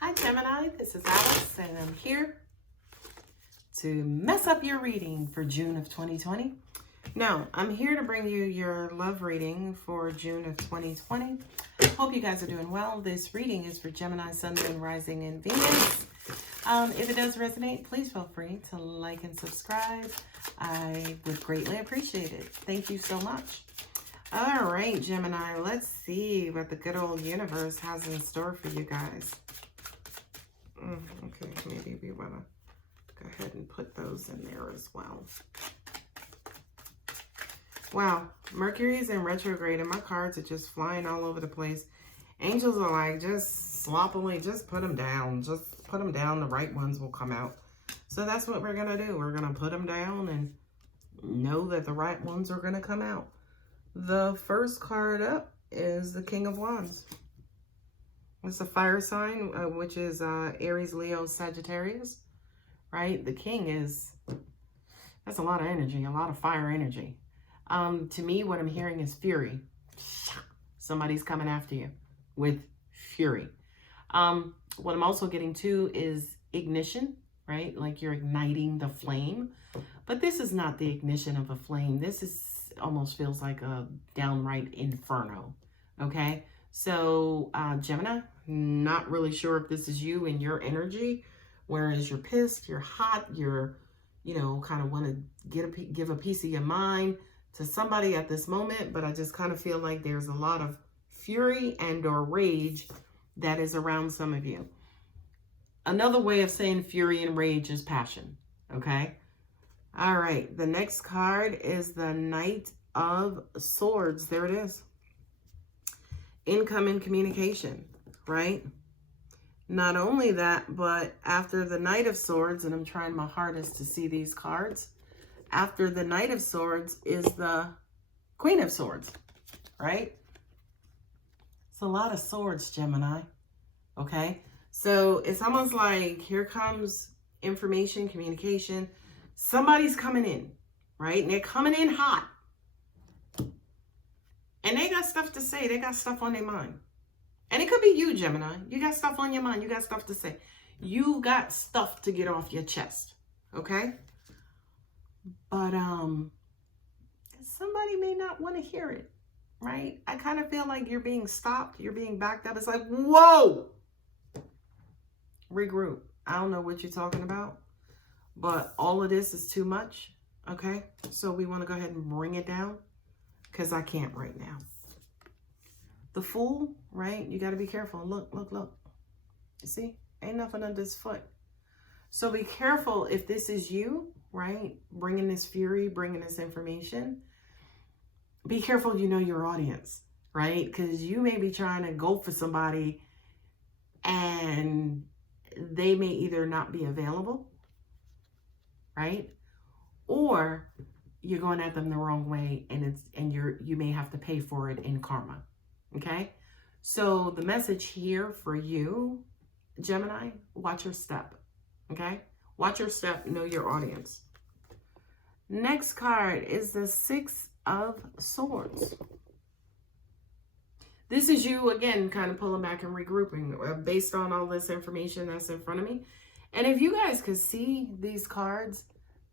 Hi Gemini, this is Alice and I'm here to mess up your reading for June of 2020. Now, I'm here to bring you your love reading for June of 2020. Hope you guys are doing well. This reading is for Gemini, Sun, Moon, Rising, and Venus. If it does resonate, please feel free to like and subscribe. I would greatly appreciate it. Thank you so much. All right, Gemini, let's see what the good old universe has in store for you guys. Okay, maybe we want to go ahead and put those in there as well. Wow, Mercury's in retrograde and my cards are just flying all over the place. Angels are like, just sloppily, just put them down. Just put them down. The right ones will come out. So that's what we're going to do. We're going to put them down and know that the right ones are going to come out. The first card up is the King of Wands. It's a fire sign, which is Aries, Leo, Sagittarius, right? The king is, that's a lot of energy, a lot of fire energy. To me, what I'm hearing is fury. Somebody's coming after you with fury. What I'm also getting to is ignition, right? Like you're igniting the flame. But this is not the ignition of a flame. This is almost feels like a downright inferno, okay? So, Gemini, not really sure if this is you and your energy, whereas you're pissed, you're hot, you're, kind of want to give a piece of your mind to somebody at this moment, but I just kind of feel like there's a lot of fury and or rage that is around some of you. Another way of saying fury and rage is passion, okay? All right, the next card is the Knight of Swords. There it is. Incoming communication, right? Not only that, but after the Knight of Swords, and I'm trying my hardest to see these cards, after the Knight of Swords is the Queen of Swords, right? It's a lot of swords, Gemini, okay? So it's almost like here comes information, communication. Somebody's coming in, right? And they're coming in hot. And they got stuff to say. They got stuff on their mind. And it could be you, Gemini. You got stuff on your mind. You got stuff to say. You got stuff to get off your chest. Okay? But somebody may not want to hear it, right? I kind of feel like you're being stopped. You're being backed up. It's like, whoa! Regroup. I don't know what you're talking about. But all of this is too much. Okay? So we want to go ahead and bring it down. Because I can't right now. The Fool, right? You got to be careful. Look, look, look. You see? Ain't nothing under his foot. So be careful if this is you, right? Bringing this fury, bringing this information. Be careful you know your audience, right? Because you may be trying to go for somebody and they may either not be available, right? Or you're going at them the wrong way and you may have to pay for it in karma. Okay? So the message here for you, Gemini, watch your step. Okay? Watch your step, know your audience. Next card is the Six of Swords. This is you, again, kind of pulling back and regrouping based on all this information that's in front of me. And if you guys could see these cards,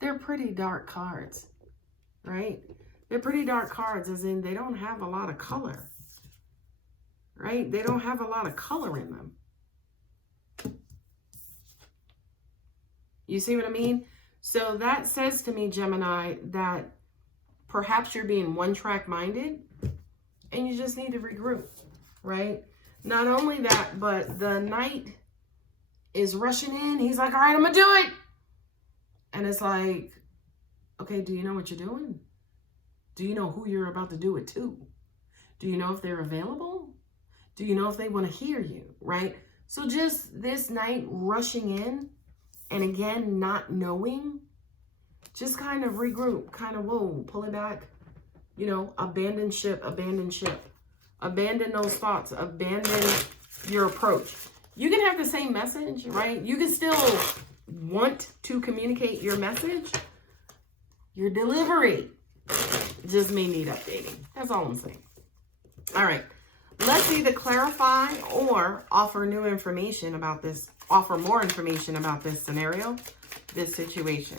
they're pretty dark cards. Right? They're pretty dark cards, as in they don't have a lot of color. Right? They don't have a lot of color in them. You see what I mean? So that says to me, Gemini, that perhaps you're being one-track minded and you just need to regroup, right? Not only that, but the Knight is rushing in. He's like, all right, I'm going to do it. And it's like, okay, do you know what you're doing? Do you know who you're about to do it to? Do you know if they're available? Do you know if they want to hear you, right? So just this Knight rushing in and again, not knowing, just kind of regroup, kind of, whoa, pull it back, abandon ship, abandon ship, abandon those thoughts, abandon your approach. You can have the same message, right? You can still want to communicate your message. Your delivery just may need updating. That's all I'm saying. All right. Let's either clarify or offer new information about this, offer more information about this scenario, this situation.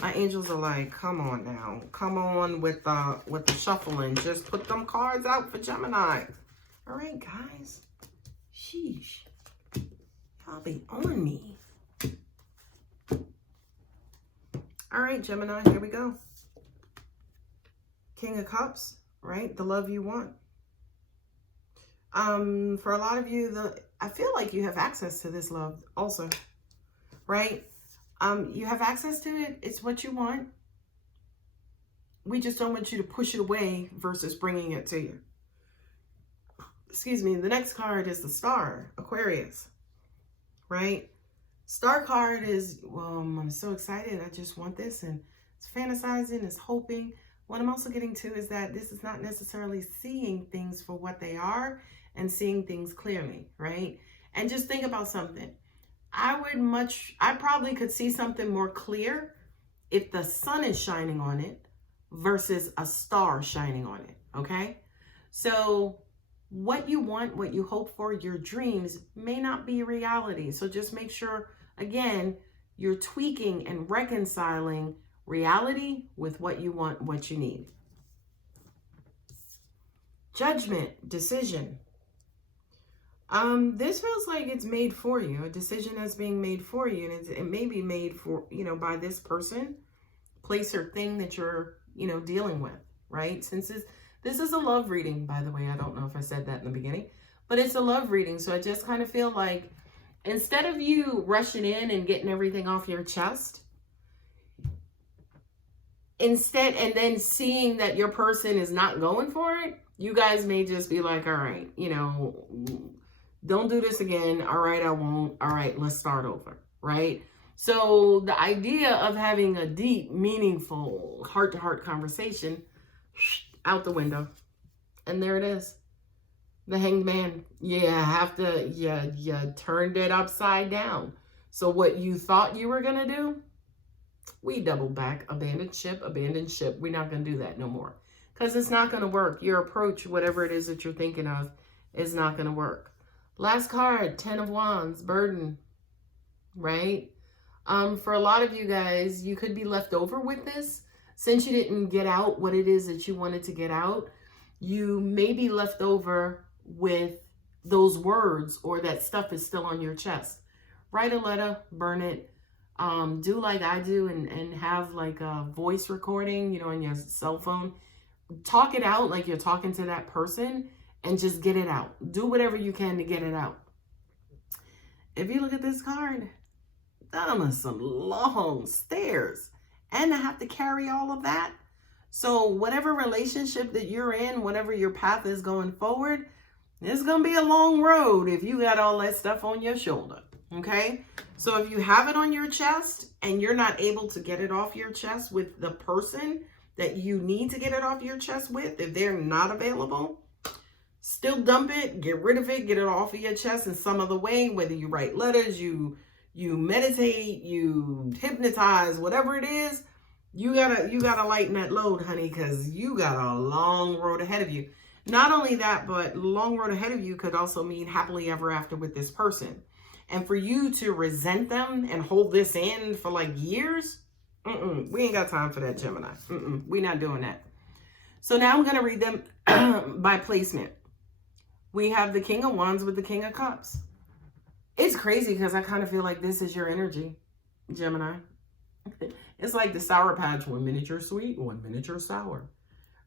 My angels are like, come on now. Come on with the shuffling. Just put them cards out for Gemini. All right, guys. Sheesh. Y'all be on me. All right, Gemini, here we go. King of Cups, right? The love you want. For a lot of you, I feel like you have access to this love also, right? You have access to it. It's what you want. We just don't want you to push it away versus bringing it to you. Excuse me. The next card is the Star, Aquarius, right? Star card is, well, I'm so excited. I just want this, and it's fantasizing, it's hoping. What I'm also getting to is that this is not necessarily seeing things for what they are and seeing things clearly, right? And just think about something. I probably could see something more clear if the sun is shining on it versus a star shining on it, okay? So what you want, what you hope for, your dreams may not be reality. So just make sure, again, you're tweaking and reconciling reality with what you want, what you need. Judgment, decision. This feels like it's made for you. A decision is being made for you, and it may be made for, by this person, place, or thing that you're, dealing with, right? Since this is a love reading, by the way. I don't know if I said that in the beginning, but it's a love reading. So I just kind of feel like instead of you rushing in and getting everything off your chest, and then seeing that your person is not going for it, you guys may just be like, all right, don't do this again. All right, I won't. All right, let's start over, right? So the idea of having a deep, meaningful, heart-to-heart conversation, out the window. And there it is. The Hanged Man. You turned it upside down. So what you thought you were going to do, we double back, abandoned ship. We're not going to do that no more. Because it's not going to work. Your approach, whatever it is that you're thinking of, is not going to work. Last card, 10 of Wands, burden, right? For a lot of you guys, you could be left over with this. Since you didn't get out what it is that you wanted to get out, you may be left over with those words, or that stuff is still on your chest. Write a letter, burn it. Do like I do and have like a voice recording, on your cell phone. Talk it out like you're talking to that person and just get it out. Do whatever you can to get it out. If you look at this card, them are some long stairs. And I have to carry all of that. So whatever relationship that you're in, whatever your path is going forward, it's going to be a long road if you got all that stuff on your shoulder. Okay? So if you have it on your chest and you're not able to get it off your chest with the person that you need to get it off your chest with, if they're not available, still dump it, get rid of it, get it off of your chest in some other way, whether you write letters, you meditate, you hypnotize, whatever it is, you gotta lighten that load, honey, because you got a long road ahead of you. Not only that, but long road ahead of you could also mean happily ever after with this person. And for you to resent them and hold this in for like years, we ain't got time for that, Gemini. We're not doing that. So now I'm gonna read them by placement. We have the King of Wands with the King of Cups. It's crazy because I kind of feel like this is your energy, Gemini. It's like the Sour Patch. 1 minute you're sweet, 1 minute you're sour,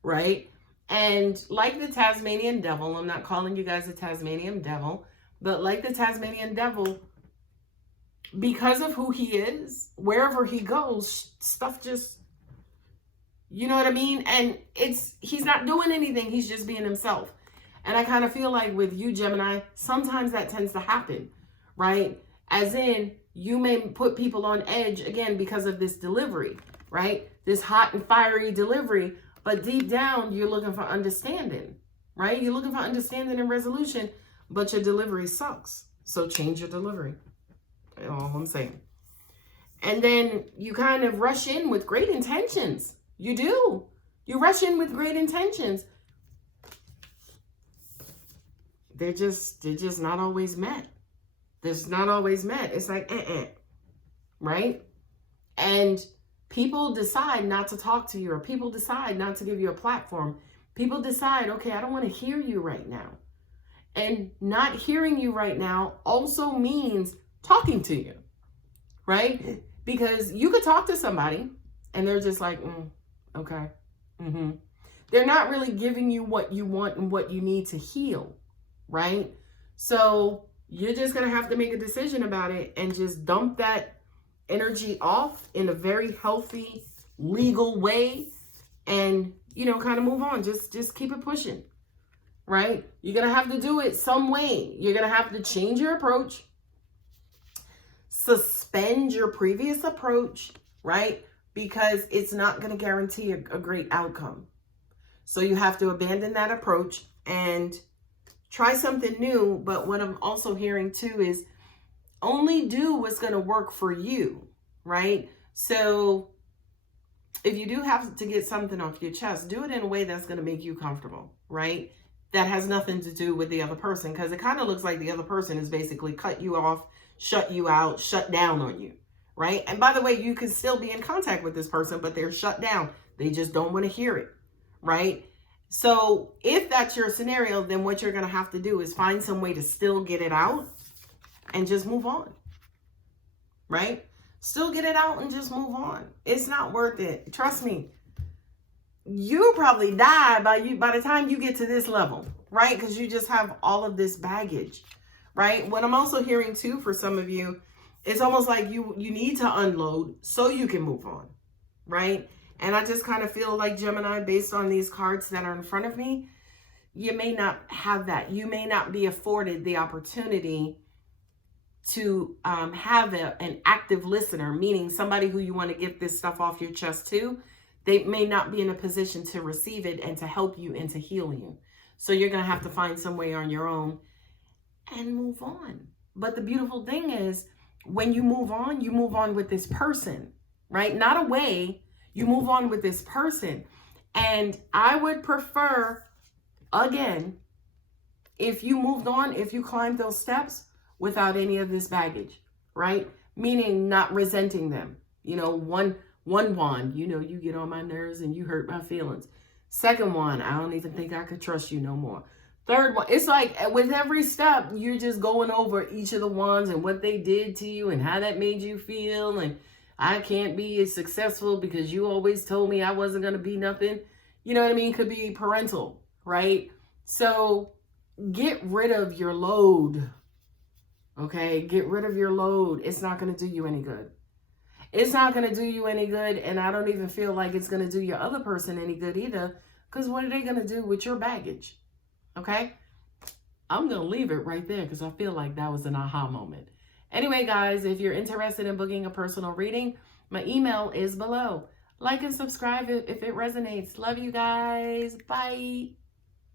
right? And like the Tasmanian Devil, I'm not calling you guys a Tasmanian Devil, but like the Tasmanian Devil, because of who he is, wherever he goes, stuff just, you know what I mean? And he's not doing anything. He's just being himself. And I kind of feel like with you, Gemini, sometimes that tends to happen, right? As in, you may put people on edge, again, because of this delivery, right? This hot and fiery delivery. But deep down, you're looking for understanding, right? You're looking for understanding and resolution, but your delivery sucks. So change your delivery. That's all I'm saying. And then you kind of rush in with great intentions. You do. You rush in with great intentions. they're just not always met. It's not always met. It's like, right? And people decide not to talk to you, or people decide not to give you a platform. People decide, okay, I don't want to hear you right now. And not hearing you right now also means talking to you, right? Because you could talk to somebody and they're just like, okay. They're not really giving you what you want and what you need to heal, right? So you're just going to have to make a decision about it and just dump that energy off in a very healthy, legal way, and, you know, kind of move on. Just keep it pushing, right? You're going to have to do it some way. You're going to have to change your approach, suspend your previous approach, right? Because it's not going to guarantee a great outcome. So you have to abandon that approach and try something new. But what I'm also hearing too is only do what's going to work for you, right? So if you do have to get something off your chest, do it in a way that's going to make you comfortable, right? That has nothing to do with the other person, because it kind of looks like the other person is basically cut you off, shut you out, shut down on you, right? And by the way, you can still be in contact with this person, but they're shut down. They just don't want to hear it, right? So if that's your scenario, then what you're going to have to do is find some way to still get it out and just move on, right? Still get it out and just move on. It's not worth it. Trust me. You probably die by the time you get to this level, right? Because you just have all of this baggage, right? What I'm also hearing too for some of you, it's almost like you need to unload so you can move on, right? And I just kind of feel like, Gemini, based on these cards that are in front of me, you may not have that. You may not be afforded the opportunity to have an active listener, meaning somebody who you want to get this stuff off your chest to. They may not be in a position to receive it and to help you and to heal you. So you're going to have to find some way on your own and move on. But the beautiful thing is, when you move on with this person, right? Not away. You move on with this person. And I would prefer, again, if you moved on, if you climbed those steps without any of this baggage, right? Meaning not resenting them. You know, one wand, you know, you get on my nerves and you hurt my feelings. Second one, I don't even think I could trust you no more. Third one, it's like with every step, you're just going over each of the wands and what they did to you and how that made you feel. And I can't be as successful because you always told me I wasn't going to be nothing. You know what I mean? Could be parental, right? So get rid of your load. Okay? Get rid of your load. It's not going to do you any good. It's not going to do you any good. And I don't even feel like it's going to do your other person any good either. Because what are they going to do with your baggage? Okay? I'm going to leave it right there because I feel like that was an aha moment. Anyway, guys, if you're interested in booking a personal reading, my email is below. Like and subscribe if it resonates. Love you guys. Bye.